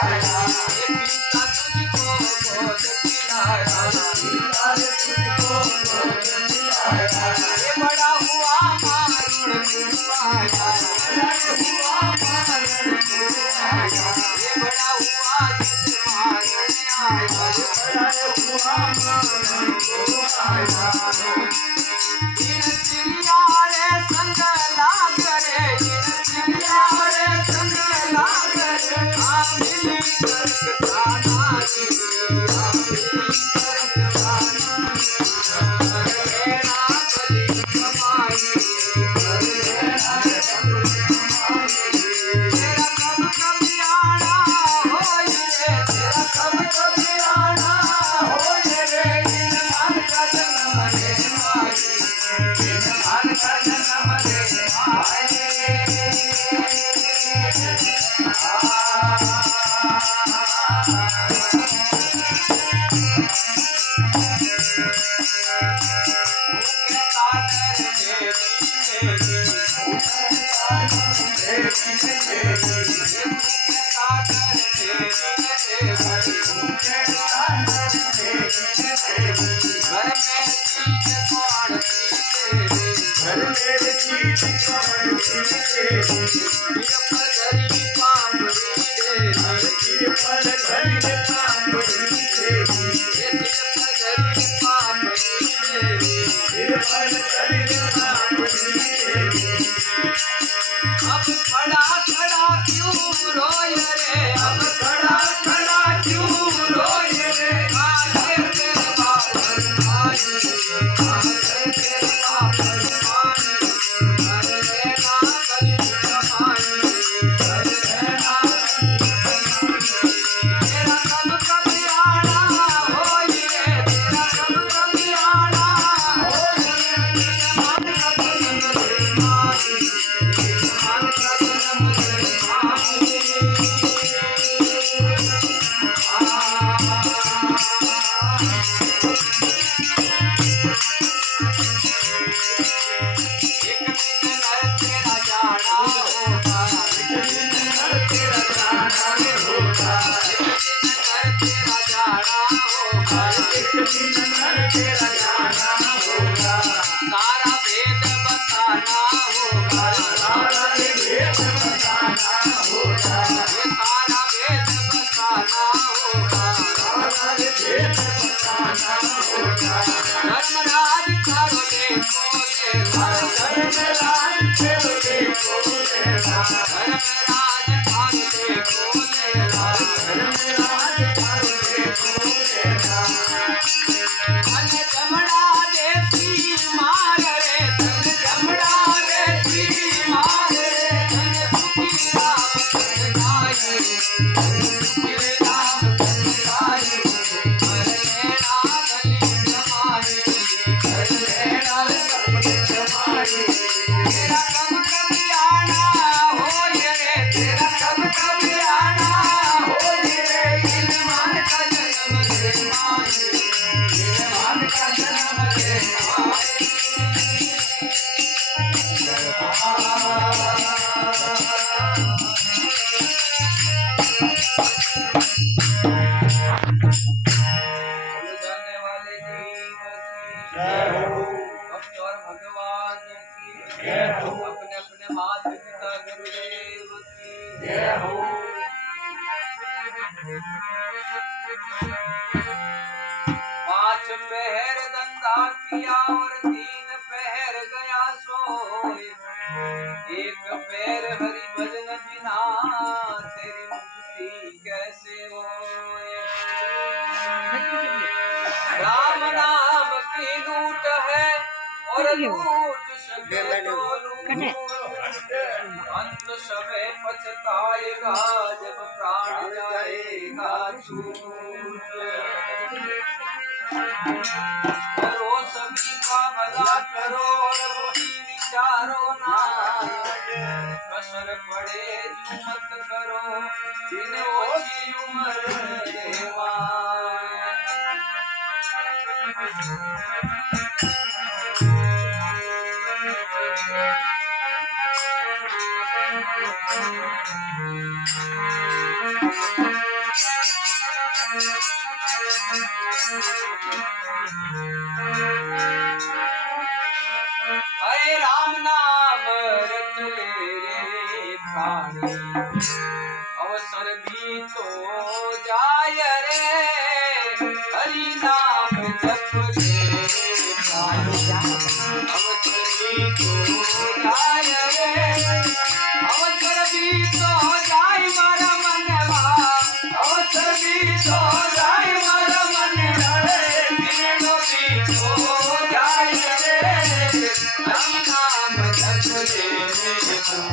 पिता तुझको गोद खिलाया, ये बड़ा हुआ मारण को आया, ये बड़ा हुआ जिस मारण आया, इन चिड़िया रे संग लाग रे, इन चिड़िया रे संग लाग रे, मिली करक साना रे, मिली करक साना, कर लेना बलि कमाई, कर लेना बलि कमाई, तेरा कब कभी आना होई रे, तेरा कब कभी आना होई रे, इन मन का जन्म रे माई, इन मन का जन्म रे माई। अब खड़ा खड़ा क्यों रोय रे, अब खड़ा खड़ा क्यों रोय रे, आजे तेरे बाप भाई, आजे तेरे बाप भाई, कर लेना बलि कमाई, कर लेना बलि कमाई, तेरा कब कभी आना होई रे, तेरा कब कभी आना होई रे, मन का जन्म रे माई, मन का जन्म रे माई। एक दिन नर तेरा जाना होगा, एक दिन नर तेरा जाना होगा, एक दिन नर तेरा जाना होगा, एक दिन नर तेरा जाना होगा, सारा भेद बताना होगा, सारा भेद बताना होगा, ये सारा भेद बताना होगा, सारा भेद बताना होगा, धर्मराज करोले बोले, धर्मराज करोले बोले, धर्मराज करोले बोले, धर्मराज करोले बोले, धन जमड़ा देसी मार रे, धन जमड़ा देसी मार रे, धन सुखी राम धन गाई, धन सुखी राम धन गाई, कर लेना बलि कमाई, कर लेना बलि कमाई, तेरा कब कभी आना होई रे, तेरा कब कभी आना होई रे, इन मन का जन्म रे माई, इन मन का जन्म रे माई। बोलो जाने वाले जीव की जय हो, भक्त और भगवान की जय हो, अपने अपने माता पिता गुरुदेव की जय हो। पांच पहर धंधा किया और 3 पहर गया सोए, एक पैर हरि भजन बिना तेरी मुक्ति कैसे होए। राम नाम की लूट है और लूट सके तो लूट, अंत समय पछताएगा जब प्राण जाएगा छूट। करो सभी का भला करो और वही विचारो ना, कसर पड़े जो मत करो इन ओछी उम्र देवा। अवसर भी तो जाय रे हरि नाम जप ले अवसर भी तो जाय रे अवसर भी तो जाय मारा मनवा अवसर भी तो जाय मारा मनवा रे दिनो भी तो जाय रे हरि नाम जप ले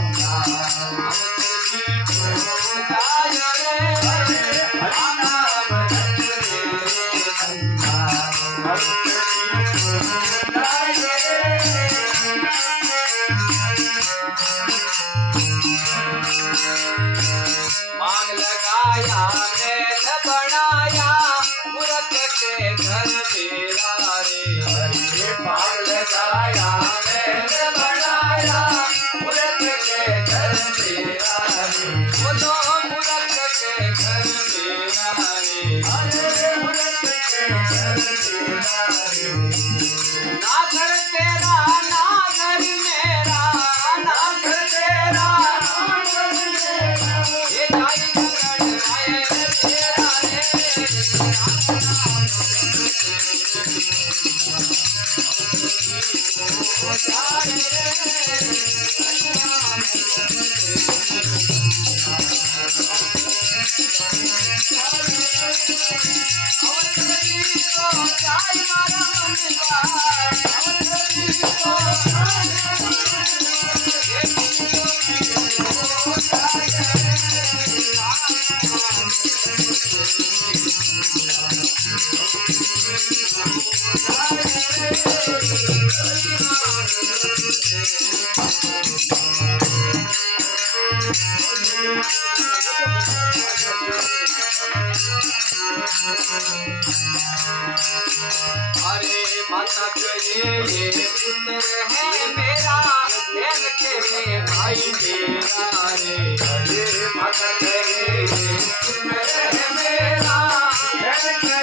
मांग लगाया मेल बनाया मूर्ख के घर मेरा रे हरे मांग लगाया मेल बनाया मूर्ख के घर मेरा रे बोलो मूर्ख के घर मेरा रे हरे मूर्ख के घर मेरा रे ना घर तेरा ना घर मेरा ना घर तेरा ये जाई झगड़ आए तेरा रे ओ जाए अरे माता ये पुत्र है मेरा बहन के भाई मेरा रे अरे माता ये पुत्र है मेरा बहन के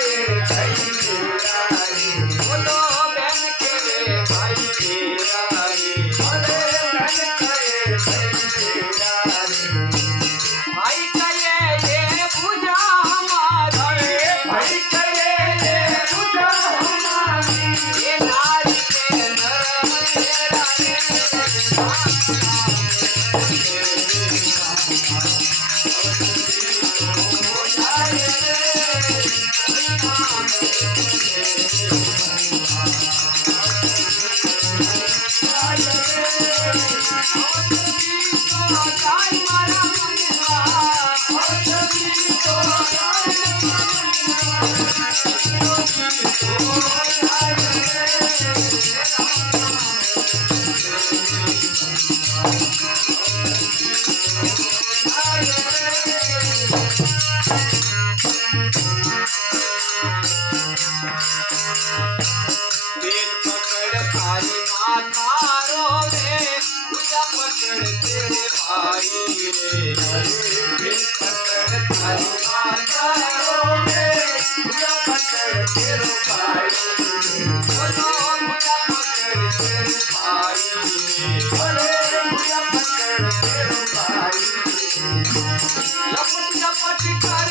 भाई मेरा रे बोलो बहन के भाई मेरा रे अरे बहन के भाई मेरा रे भाई का ये पूजा हमारा रे भाई का ये पूजा हमारी ये नारी के नरम मेरा रे पेट पकड़ तारी माता रोवे पूजा पकड़ तेरे भाई रे पेट पकड़ तारी माता रोवे पूजा पकड़ तेरे भाई बोलो पूजा पकड़ तेरे भाई रे पूजा पकड़ तेरे भाई लपट लपट कर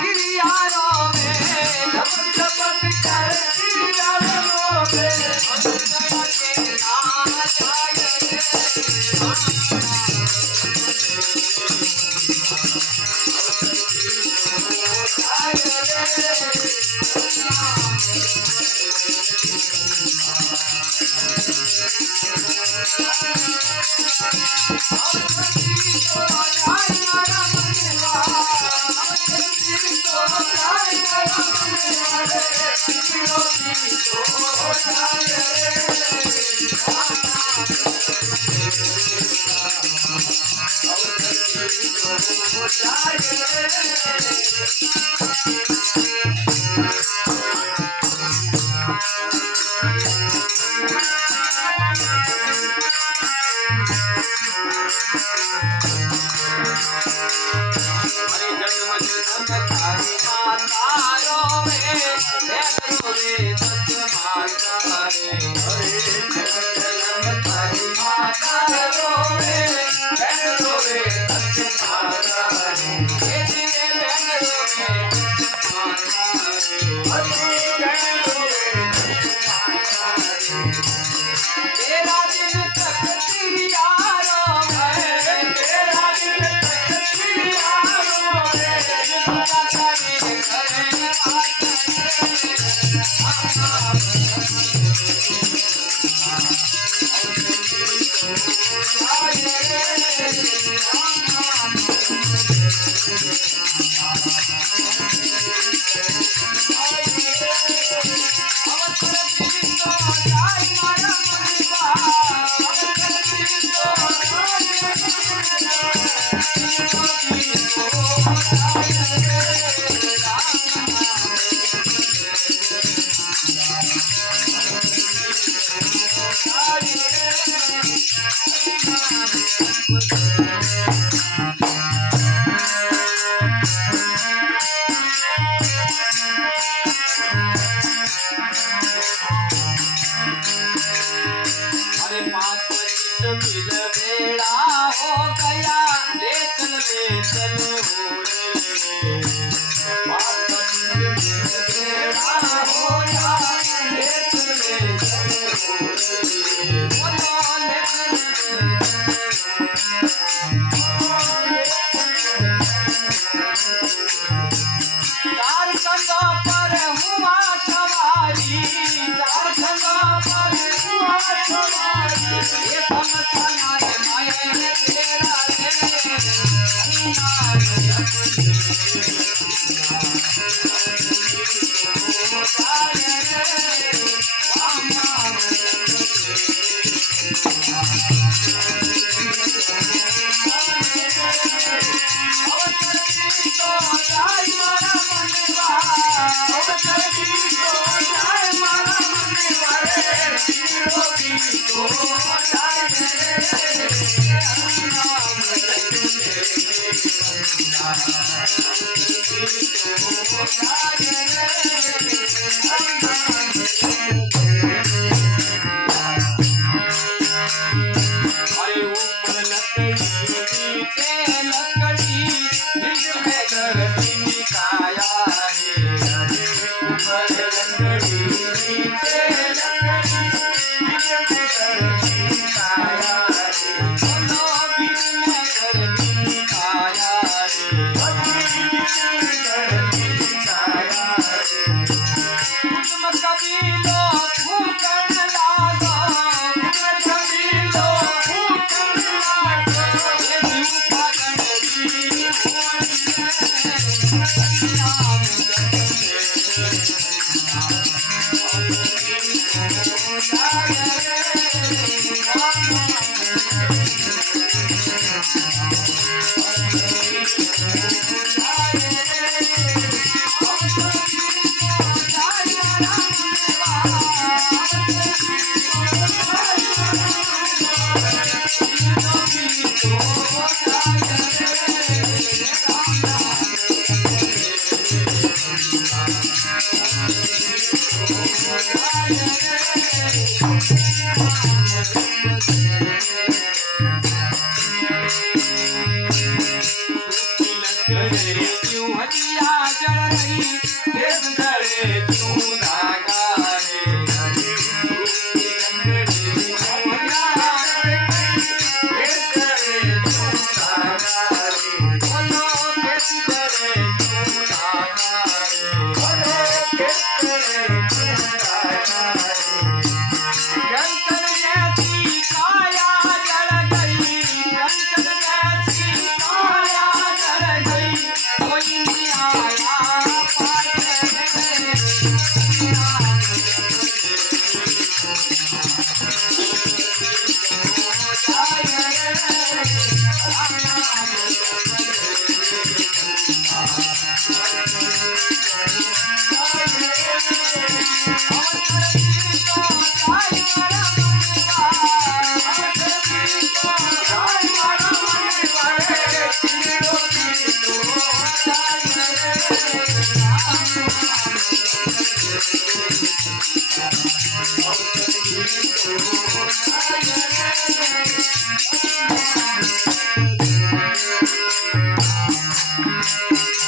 गिरियारो में लपट लपट कर गिरियारो में अंतरा के नाम जाय रे हरे जन्म जन्म तारी मातारो में जन्म रे दस माता रे हरे जन्म जन्म तारी मातारो में जन्म रे दस माता रे अरे पाच मिल वेड़ा हो गया लेचल लेचल हो रे पाच मिल वेड़ा हो गया लेचल लेचल हो रे बोलो लेचल चार संगा पर हुआ सवारी चार संगा पर हुआ सवारी ये समझना रे माये रे तेरा रे अरे ऊपर लकड़ी नीचे लकड़ी बीच में गर्मी काया है अरे ऊपर लकड़ी नीचे लकड़ी बीच में गर्मी काया है बोलो बीच में गर्मी काया है बीच में गर्मी काया है तुम कबीलो फूकन लागो तुम कबीलो फूकन लागो ये जीव का गंडली क्यों हटिया जल रही देश जले क्यों धागा रे Thank you.